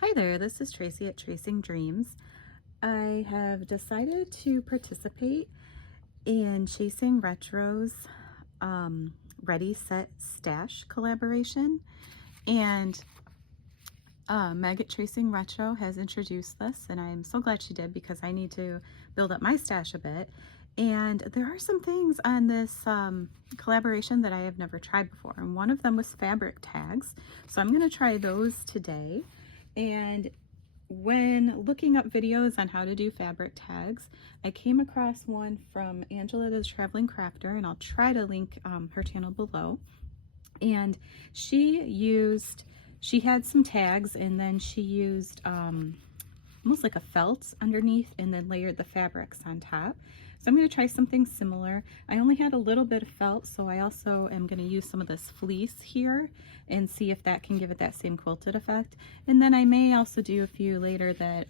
Hi there, this is Tracy at Tracing Dreams. I have decided to participate in Chasing Retro's Ready Set Stash collaboration, and Meg at Tracing Retro has introduced this, and I'm so glad she did because I need to build up my stash a bit. And there are some things on this collaboration that I have never tried before, and one of them was fabric tags. So I'm going to try those today. And when looking up videos on how to do fabric tags, I came across one from Angela the Traveling Crafter, and I'll try to link her channel below. And she had some tags, and then she used almost like a felt underneath and then layered the fabrics on top. So I'm going to try something similar. I only had a little bit of felt, so I also am going to use some of this fleece here and see if that can give it that same quilted effect. And then I may also do a few later that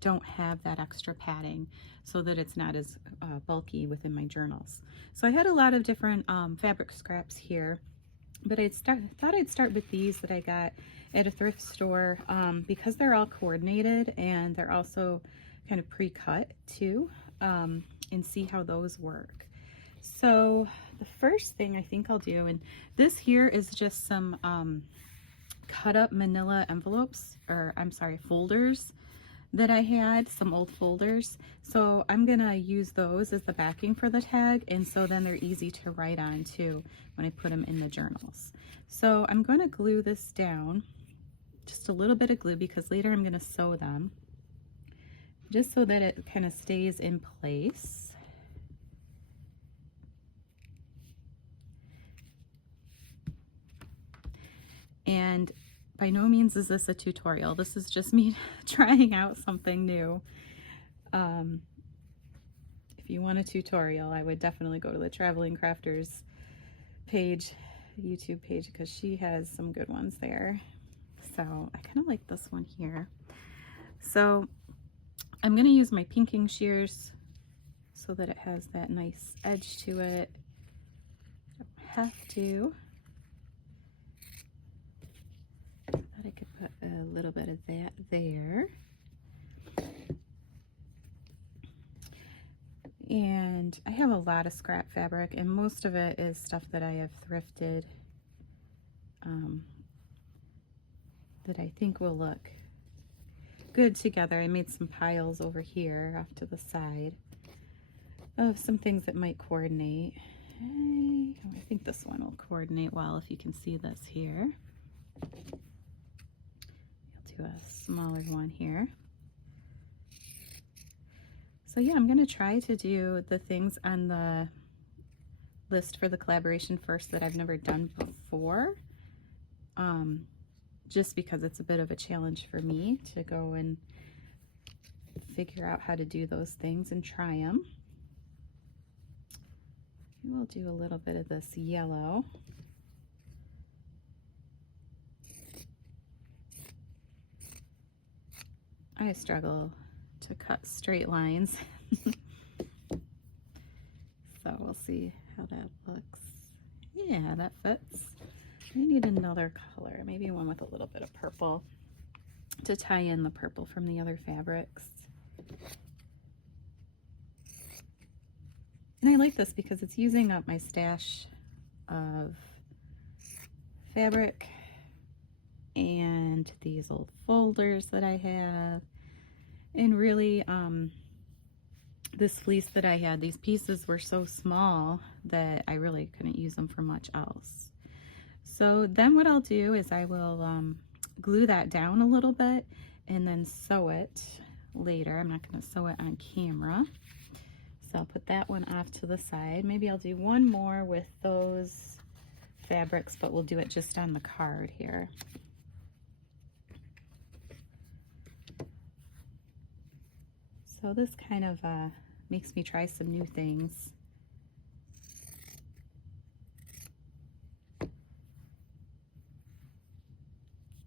don't have that extra padding so that it's not as bulky within my journals. So I had a lot of different fabric scraps here, but thought I'd start with these that I got at a thrift store because they're all coordinated and they're also kind of pre-cut too, and see how those work. So the first thing I think I'll do, and this here is just some cut up manila envelopes, or I'm sorry, folders that I had, some old folders. So I'm gonna use those as the backing for the tag, and so then they're easy to write on too when I put them in the journals. So I'm going to glue this down, just a little bit of glue, because later I'm going to sew them, just so that it kind of stays in place. And by no means is this a tutorial. This is just me trying out something new. If you want a tutorial, I would definitely go to the Traveling Crafters page, YouTube page, because she has some good ones there. So I kind of like this one here. So I'm going to use my pinking shears so that it has that nice edge to it. I don't have to. I thought I could put a little bit of that there. And I have a lot of scrap fabric, and most of it is stuff that I have thrifted that I think will look good together. I made some piles over here off to the side of some things that might coordinate. I think this one will coordinate well if you can see this here. I'll do a smaller one here. So yeah, I'm going to try to do the things on the list for the collaboration first that I've never done before, just because it's a bit of a challenge for me to go and figure out how to do those things and try them. We'll do a little bit of this yellow. I struggle to cut straight lines. So we'll see how that looks. Yeah, that fits. I need another color, maybe one with a little bit of purple to tie in the purple from the other fabrics. And I like this because it's using up my stash of fabric and these old folders that I have. And really, this fleece that I had, these pieces were so small that I really couldn't use them for much else. So then what I'll do is I will glue that down a little bit and then sew it later. I'm not going to sew it on camera. So I'll put that one off to the side. Maybe I'll do one more with those fabrics, but we'll do it just on the card here. So this kind of makes me try some new things.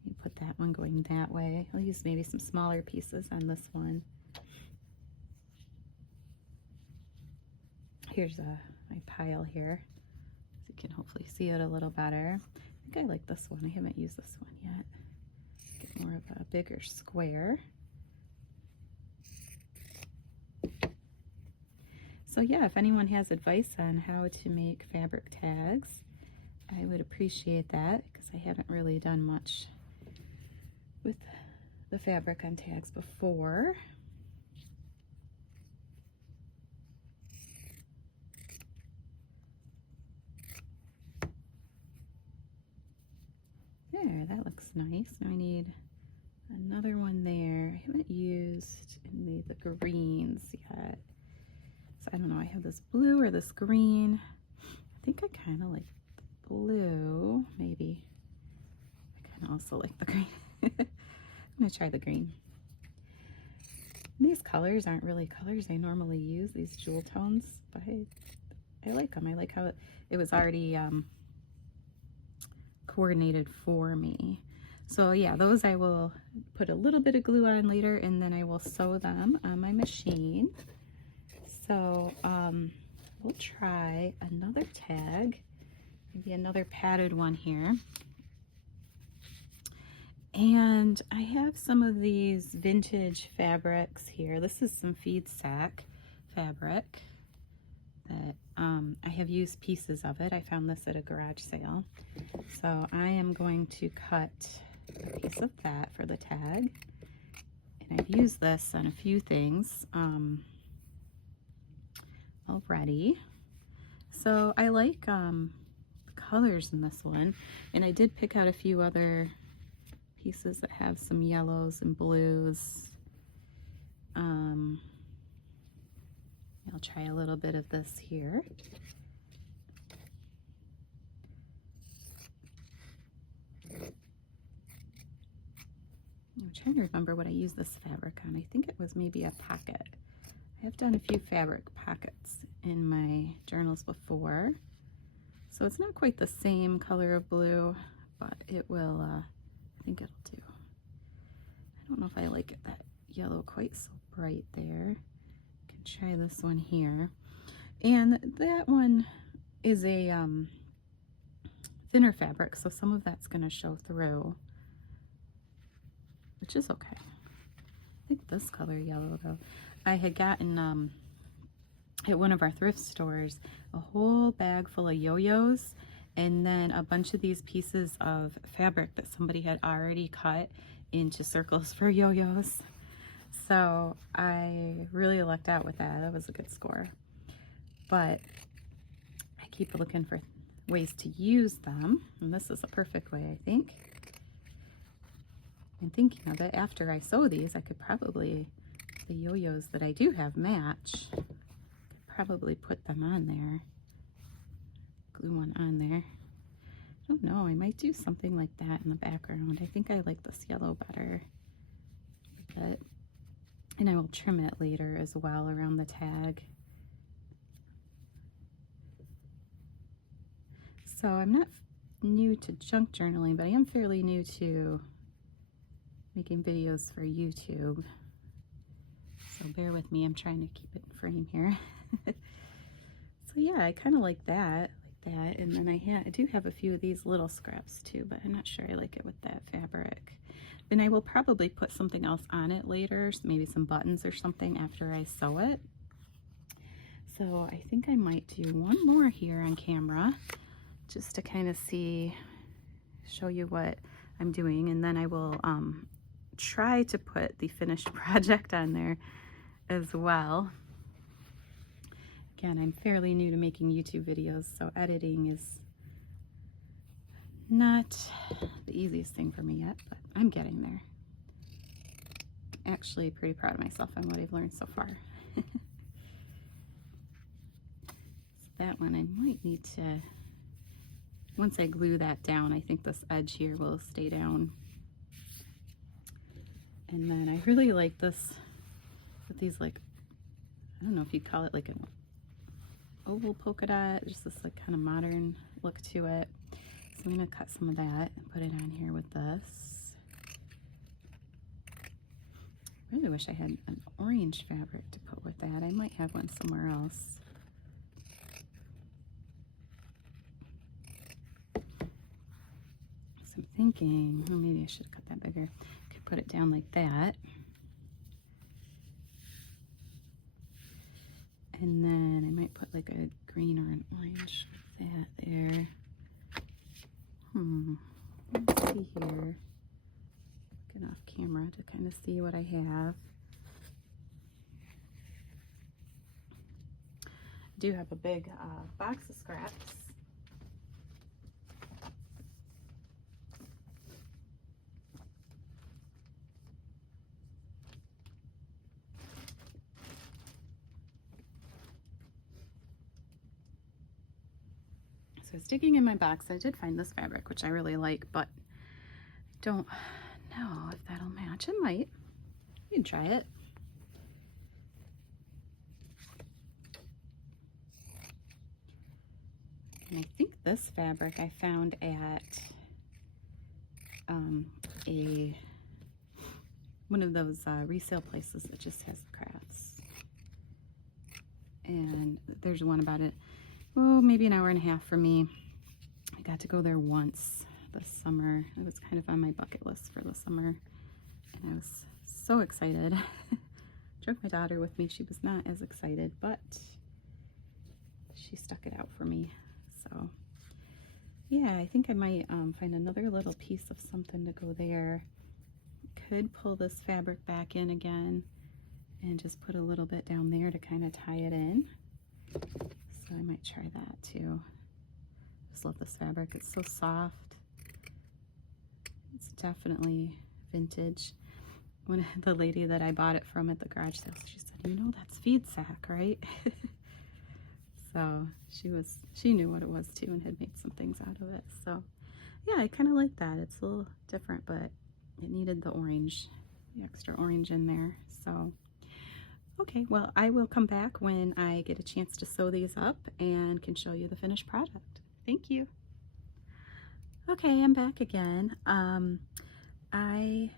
You put that one going that way. I'll use maybe some smaller pieces on this one. Here's my pile here, so you can hopefully see it a little better. I think I like this one. I haven't used this one yet. Get more more of a bigger square. So yeah, if anyone has advice on how to make fabric tags, I would appreciate that, because I haven't really done much with the fabric on tags before. There, that looks nice. Now I need another one there. I haven't used any of the greens yet. So I don't know, I have this blue or this green. I think I kind of like the blue, maybe. I kind of also like the green. I'm gonna try the green. These colors aren't really colors I normally use, these jewel tones, but I like them. I like how it was already coordinated for me. So yeah, those I will put a little bit of glue on later, and then I will sew them on my machine. So we'll try another tag, maybe another padded one here. And I have some of these vintage fabrics here. This is some feed sack fabric that I have used pieces of it. I found this at a garage sale. So I am going to cut a piece of that for the tag. And I've used this on a few things already. So I like the colors in this one. And I did pick out a few other pieces that have some yellows and blues. I'll try a little bit of this here. I'm trying to remember what I used this fabric on. I think it was maybe a pocket. I have done a few fabric pockets in my journals before. So it's not quite the same color of blue, but it will, I think it'll do. I don't know if I like it that yellow quite so bright there. I can try this one here. And that one is a thinner fabric, so some of that's going to show through, which is okay. I think this color yellow though. I had gotten at one of our thrift stores a whole bag full of yo-yos, and then a bunch of these pieces of fabric that somebody had already cut into circles for yo-yos. So I really lucked out with that. That was a good score. But I keep looking for ways to use them, and this is a perfect way, I think. And thinking of it, after I sew these, I could probably, the yo-yos that I do have match, I could probably put them on there. Glue one on there. I don't know, I might do something like that in the background. I think I like this yellow better. But, and I will trim it later as well around the tag. So I'm not new to junk journaling, but I am fairly new to making videos for YouTube. So bear with me, I'm trying to keep it in frame here. So yeah, I kind of like that. And then I do have a few of these little scraps too, but I'm not sure I like it with that fabric. Then I will probably put something else on it later, maybe some buttons or something after I sew it. So I think I might do one more here on camera just to kind of show you what I'm doing, and then I will try to put the finished project on there as well. Again, I'm fairly new to making YouTube videos, so editing is not the easiest thing for me yet, but I'm getting there. Actually pretty proud of myself on what I've learned so far. So that one I might need to, once I glue that down, I think this edge here will stay down. And then I really like this with these, like, I don't know if you'd call it like an oval polka dot, just this like kind of modern look to it. So I'm going to cut some of that and put it on here with this. I really wish I had an orange fabric to put with that. I might have one somewhere else. So I'm thinking, oh, maybe I should have cut that bigger. Could put it down like that. And then I might put like a green or an orange with that there. Let's see here. Get off camera to kind of see what I have. I do have a big box of scraps. So I was digging in my box. I did find this fabric, which I really like, but don't know if that'll match. It might. You can try it. And I think this fabric I found at one of those resale places that just has the crafts. And there's one about it, oh, maybe an hour and a half for me. I got to go there once this summer. It was kind of on my bucket list for the summer, and I was so excited. Took my daughter with me. She was not as excited, but she stuck it out for me. So yeah, I think I might find another little piece of something to go there. Could pull this fabric back in again and just put a little bit down there to kind of tie it in. So I might try that too. Just love this fabric. It's so soft. It's definitely vintage. When the lady that I bought it from at the garage sale, she said, "You know, that's feed sack, right?" So she knew what it was too and had made some things out of it. So yeah, I kind of like that. It's a little different, but it needed the orange, the extra orange in there. So okay, well, I will come back when I get a chance to sew these up and can show you the finished product. Thank you. Okay, I'm back again. I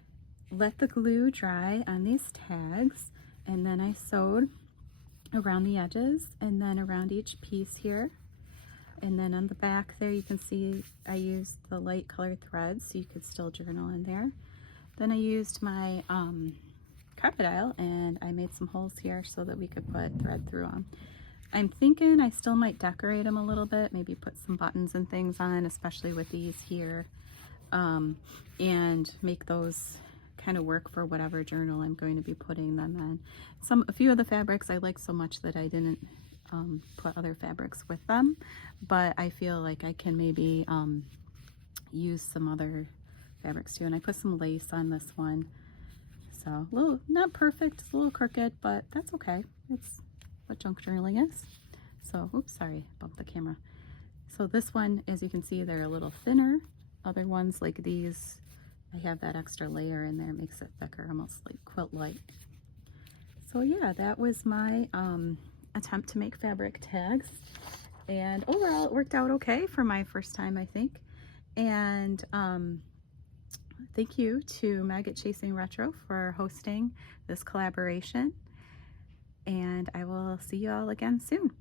let the glue dry on these tags, and then I sewed around the edges and then around each piece here. And then on the back there, you can see I used the light colored threads so you could still journal in there. Then I used my Crocodile, and I made some holes here so that we could put thread through them. I'm thinking I still might decorate them a little bit, maybe put some buttons and things on, especially with these here, and make those kind of work for whatever journal I'm going to be putting them in. A few of the fabrics I like so much that I didn't put other fabrics with them, but I feel like I can maybe use some other fabrics too. And I put some lace on this one. So a little, not perfect, it's a little crooked, but that's okay. It's what junk journaling is. So, oops, sorry, bumped the camera. So this one, as you can see, they're a little thinner. Other ones like these, I have that extra layer in there, it makes it thicker, almost like quilt-like. So yeah, that was my attempt to make fabric tags. And overall, it worked out okay for my first time, I think. And thank you to Maggot Chasing Retro for hosting this collaboration. And I will see you all again soon.